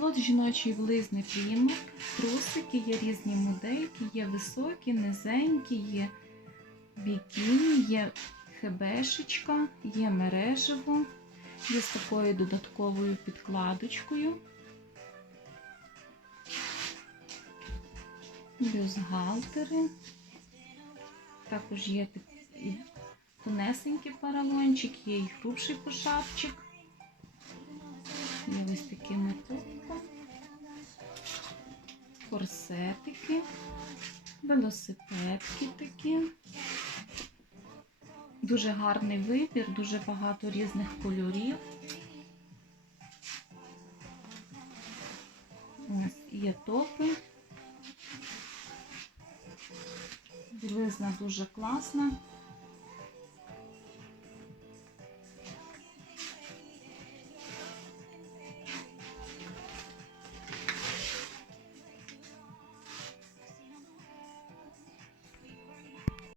От жіночий влизний примок, трусики, є різні модельки, є високі, низенькі, є бікіні, є хебешечка, є мережево, є з такою додатковою підкладочкою. Бюстгальтери. Також є такий тонесенький паралончик, є і грубший пошапчик. Є ось такими кубком. Корсетики, велосипедки такі. Дуже гарний вибір, дуже багато різних кольорів. Ось є топи. Білизна дуже класна.